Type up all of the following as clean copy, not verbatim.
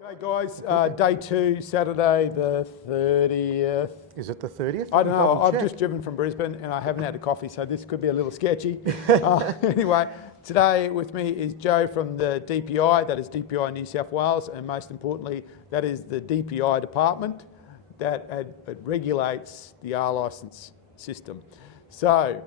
G'day guys, day 2, Saturday the 30th. Is it the 30th? I don't know, I've just driven from Brisbane and I haven't had a coffee, so this could be a little sketchy. Anyway, today with me is Joe from the DPI, that is DPI New South Wales, and most importantly, that is the DPI department that regulates the R licence system. So,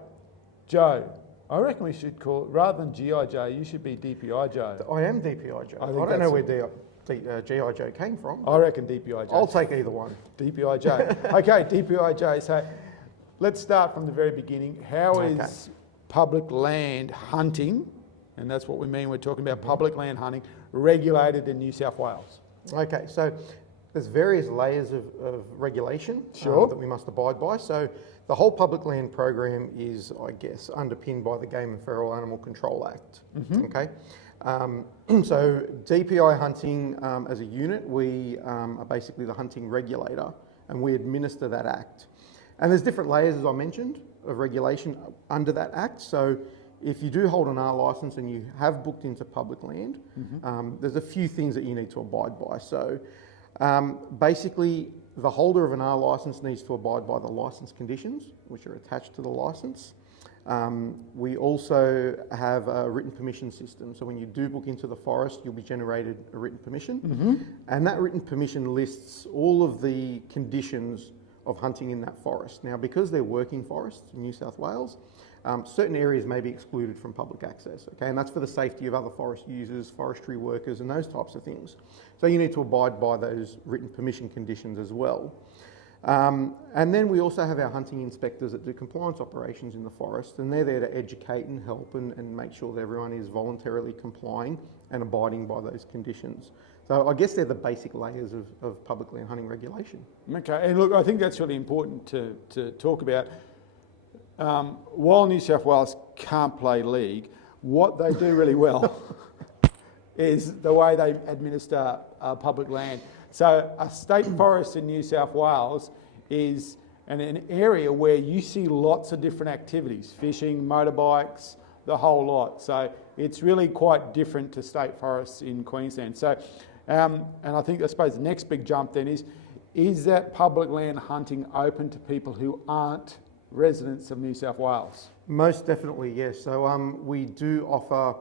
Joe, I reckon we should call, rather than GI Joe, you should be DPI Joe. I am DPI Joe. I don't know where GI Joe came from. I reckon DPI Joe. I'll take either one. DPI Joe. Okay, DPI Joe. So let's start from the very beginning. How is public land hunting, and that's what we mean, we're talking about public land hunting, regulated in New South Wales? Okay, so there's various layers of regulation that we must abide by. So the whole public land program is, I guess, underpinned by the Game and Feral Animal Control Act. Okay. So DPI hunting as a unit, we are basically the hunting regulator and we administer that act. And there's different layers, as I mentioned, of regulation under that act. So if you do hold an R licence and you have booked into public land, there's a few things that you need to abide by. So basically, the holder of an R licence needs to abide by the licence conditions, which are attached to the licence. We also have a written permission system. So when you do book into the forest, you'll be generated a written permission. And that written permission lists all of the conditions of hunting in that forest. Now, because they're working forests in New South Wales, certain areas may be excluded from public access, okay? And that's for the safety of other forest users, forestry workers, and those types of things. So you need to abide by those written permission conditions as well. And then we also have our hunting inspectors that do compliance operations in the forest, and they're there to educate and help and make sure that everyone is voluntarily complying and abiding by those conditions. So I guess they're the basic layers of public land hunting regulation. Okay, and look, I think that's really important to talk about. While New South Wales can't play league, what they do really well is the way they administer public land. So a state forest in New South Wales is an area where you see lots of different activities, fishing, motorbikes, the whole lot. So it's really quite different to state forests in Queensland. So, and I suppose the next big jump then is that public land hunting open to people who aren't residents of New South Wales? Most definitely, yes. So we do offer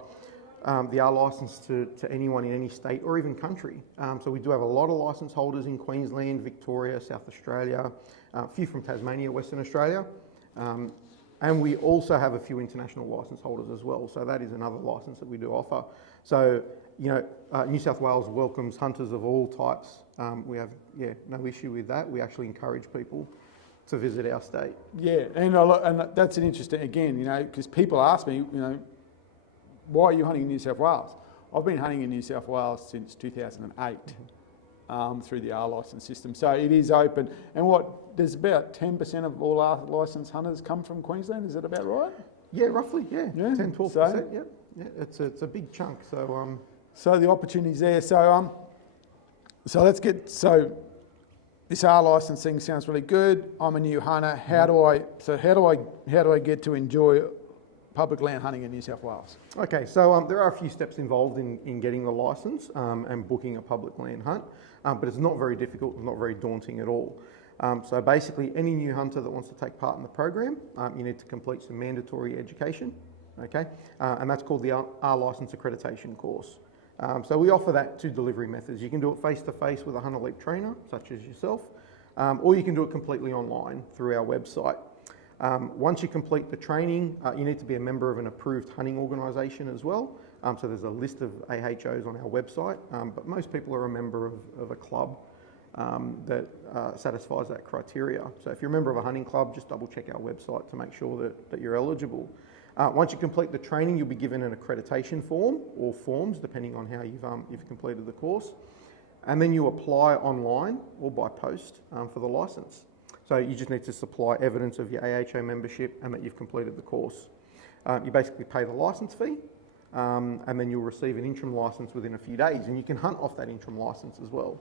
the R licence to anyone in any state or even country. So we do have a lot of licence holders in Queensland, Victoria, South Australia, a few from Tasmania, Western Australia. And we also have a few international licence holders as well. So that is another licence that we do offer. So, you know, New South Wales welcomes hunters of all types. We have, no issue with that. We actually encourage people to visit our state. Yeah, and that's an interesting, again, you know, because people ask me, you know, why are you hunting in New South Wales? I've been hunting in New South Wales since 2008 through the R licence system. So it is open. And there's about 10% of all R licence hunters come from Queensland, is that about right? Yeah, roughly, yeah. 10, 12%, so, yeah, it's a big chunk. So so the opportunity's there. So let's get, this R licensing sounds really good. I'm a new hunter. How do I get to enjoy public land hunting in New South Wales? Okay, so there are a few steps involved in getting the licence and booking a public land hunt, but it's not very difficult, not very daunting at all. So basically, any new hunter that wants to take part in the program, you need to complete some mandatory education, okay? And that's called the R licence accreditation course. So we offer that 2 delivery methods. You can do it face-to-face with a Hunter Leap trainer, such as yourself, or you can do it completely online through our website. Once you complete the training, you need to be a member of an approved hunting organisation as well. So there's a list of AHOs on our website, but most people are a member of a club that satisfies that criteria. So if you're a member of a hunting club, just double check our website to make sure that you're eligible. Once you complete the training, you'll be given an accreditation form or forms, depending on how you've completed the course. And then you apply online or by post for the licence. So you just need to supply evidence of your AHO membership and that you've completed the course. You basically pay the licence fee, and then you'll receive an interim licence within a few days, and you can hunt off that interim licence as well.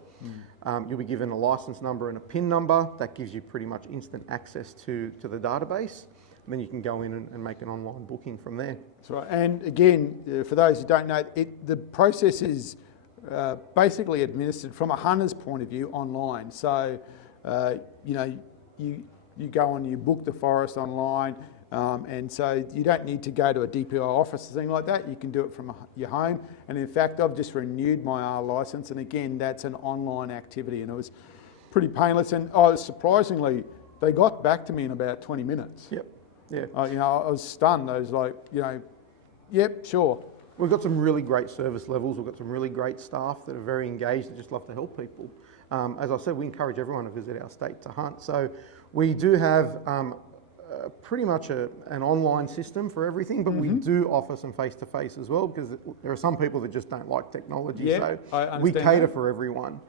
You'll be given a licence number and a PIN number. That gives you pretty much instant access to the database. And then you can go in and make an online booking from there. That's right. And again, for those who don't know, the process is basically administered from a hunter's point of view online. So, you go on, you book the forest online, and so you don't need to go to a DPI office or something like that. You can do it from your home. And in fact, I've just renewed my R licence, and again, that's an online activity, and it was pretty painless. And surprisingly, they got back to me in about 20 minutes. Yep. Yeah. I was stunned. I was like, yep, sure. We've got some really great service levels. We've got some really great staff that are very engaged and just love to help people. As I said, we encourage everyone to visit our state to hunt. So we do have pretty much an online system for everything, but we do offer some face-to-face as well, because there are some people that just don't like technology. Yeah, so we cater for everyone.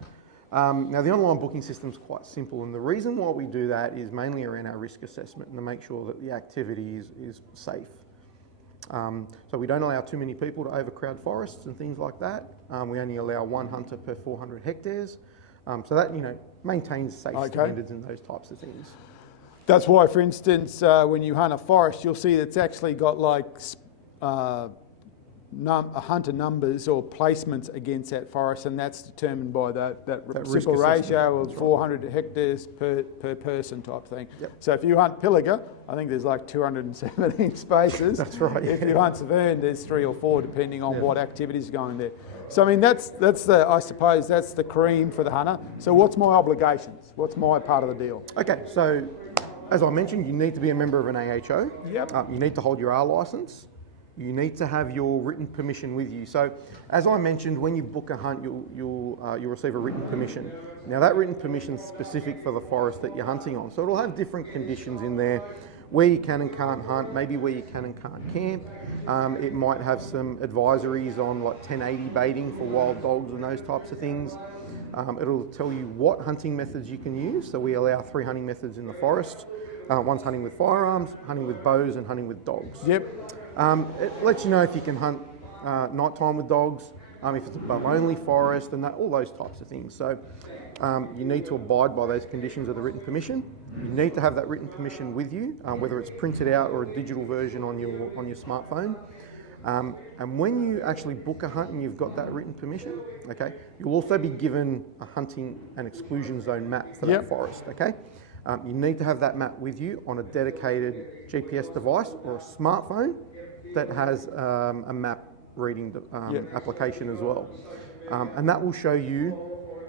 Now, the online booking system is quite simple, and the reason why we do that is mainly around our risk assessment and to make sure that the activity is safe. So we don't allow too many people to overcrowd forests and things like that. We only allow one hunter per 400 hectares. So that, maintains safe standards and those types of things. That's why, for instance, when you hunt a forest, you'll see it's actually got like hunter numbers or placements against that forest, and that's determined by that simple ratio of 400 hectares per person type thing. Yep. So if you hunt Pilliga, I think there's like 217 spaces. That's right. If you hunt Severn, there's 3 or 4 depending on what activities are going there. So I mean, I suppose that's the cream for the hunter. So what's my obligations? What's my part of the deal? Okay, so as I mentioned, you need to be a member of an AHO. Yep. You need to hold your R licence. You need to have your written permission with you. So, as I mentioned, when you book a hunt, you'll receive a written permission. Now, that written permission is specific for the forest that you're hunting on. So it'll have different conditions in there, where you can and can't hunt, maybe where you can and can't camp. It might have some advisories on like 1080 baiting for wild dogs and those types of things. It'll tell you what hunting methods you can use. So we allow 3 hunting methods in the forest. One's hunting with firearms, hunting with bows, and hunting with dogs. Yep. It lets you know if you can hunt nighttime with dogs, if it's a bow-only forest, and all those types of things. So you need to abide by those conditions of the written permission. You need to have that written permission with you, whether it's printed out or a digital version on your smartphone. And when you actually book a hunt and you've got that written permission, okay, you'll also be given a hunting and exclusion zone map for that forest, okay? You need to have that map with you on a dedicated GPS device or a smartphone that has a map reading application as well. And that will show you,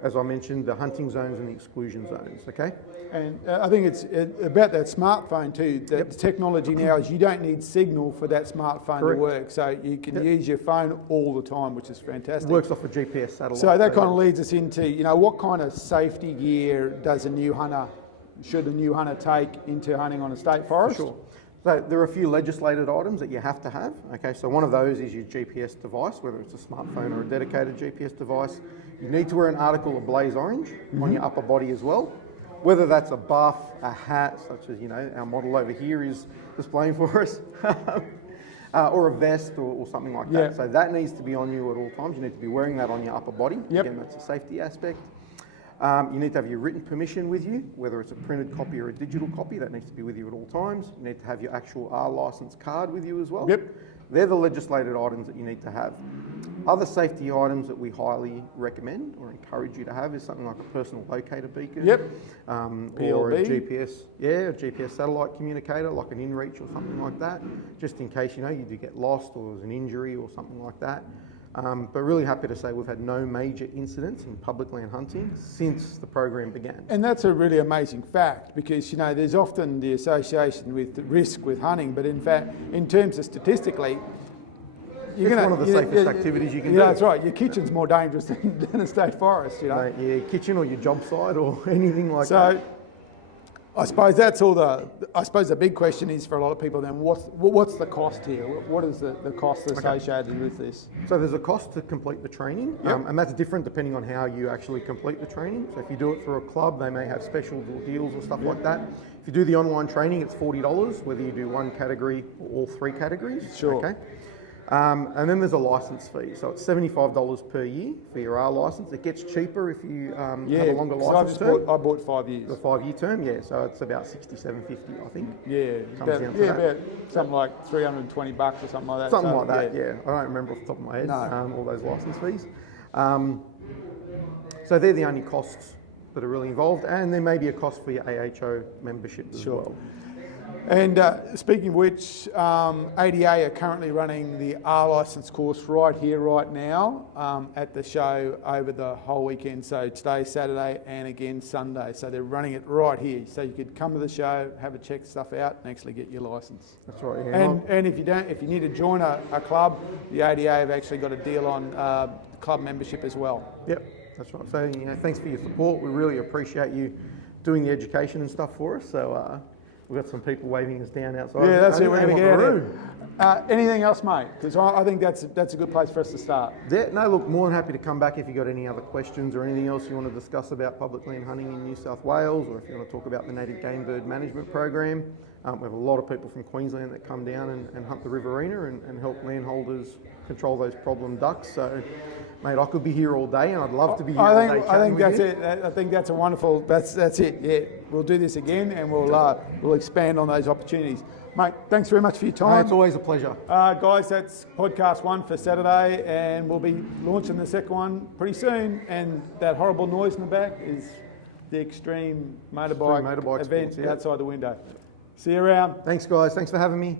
as I mentioned, the hunting zones and the exclusion zones, okay? And I think it's about that smartphone too. The technology now is you don't need signal for that smartphone to work. So you can use your phone all the time, which is fantastic. It works off a GPS satellite. So that kind of leads us into, what kind of safety gear should a new hunter take into hunting on a state forest? Sure. So there are a few legislated items that you have to have. Okay, so one of those is your GPS device, whether it's a smartphone or a dedicated GPS device. You need to wear an article of blaze orange on your upper body as well. Whether that's a buff, a hat, such as our model over here is displaying for us, or a vest or something like that. So that needs to be on you at all times. You need to be wearing that on your upper body. Again, that's a safety aspect. You need to have your written permission with you, whether it's a printed copy or a digital copy. That needs to be with you at all times. You need to have your actual R licence card with you as well. They're the legislated items that you need to have. Other safety items that we highly recommend or encourage you to have is something like a personal locator beacon, or a GPS satellite communicator like an InReach or something like that, just in case you do get lost or there's an injury or something like that. But really happy to say we've had no major incidents in public land hunting since the program began. And that's a really amazing fact because, there's often the association with the risk with hunting, but in fact, in terms of statistically, it's one of the safest activities you can do. Yeah, that's right. Your kitchen's more dangerous than a state forest, Mate, your kitchen or your job site or anything like that. So I suppose that's all the big question is for a lot of people then, what's the cost here? What is the cost associated with this? So there's a cost to complete the training, and that's different depending on how you actually complete the training. So if you do it through a club, they may have special deals or stuff like that. If you do the online training, it's $40, whether you do one category or all 3 categories. Sure. Okay. And then there's a licence fee. So it's $75 per year for your R licence. It gets cheaper if you have a longer licence term. I bought 5 years. The 5-year term, so it's about $67.50, I think. About something like $320 or something like that. Something like that, I don't remember off the top of my head all those licence fees. So they're the only costs that are really involved, and there may be a cost for your AHO membership as well. And speaking of which, ADA are currently running the R licence course right here, right now, at the show over the whole weekend. So today, Saturday, and again Sunday. So they're running it right here. So you could come to the show, have a check stuff out, and actually get your licence. That's right. Yeah. And if you need to join a club, the ADA have actually got a deal on club membership as well. Yep, that's right. So thanks for your support. We really appreciate you doing the education and stuff for us. So. We've got some people waving us down outside. Yeah, that's it. We're going to get out of anything else, mate? Because I think that's a good place for us to start. Yeah, no, look, more than happy to come back if you've got any other questions or anything else you want to discuss about public land hunting in New South Wales, or if you want to talk about the Native Game Bird Management Program. We have a lot of people from Queensland that come down and hunt the Riverina and help landholders control those problem ducks. So, mate, I could be here all day, and I'd love to be here all day. I think that's it. I think that's a wonderful. That's it. Yeah, we'll do this again, and we'll expand on those opportunities, mate. Thanks very much for your time. It's always a pleasure, guys. That's podcast 1 for Saturday, and we'll be launching the second one pretty soon. And that horrible noise in the back is the extreme motorbike event outside the window. See you around. Thanks, guys. Thanks for having me.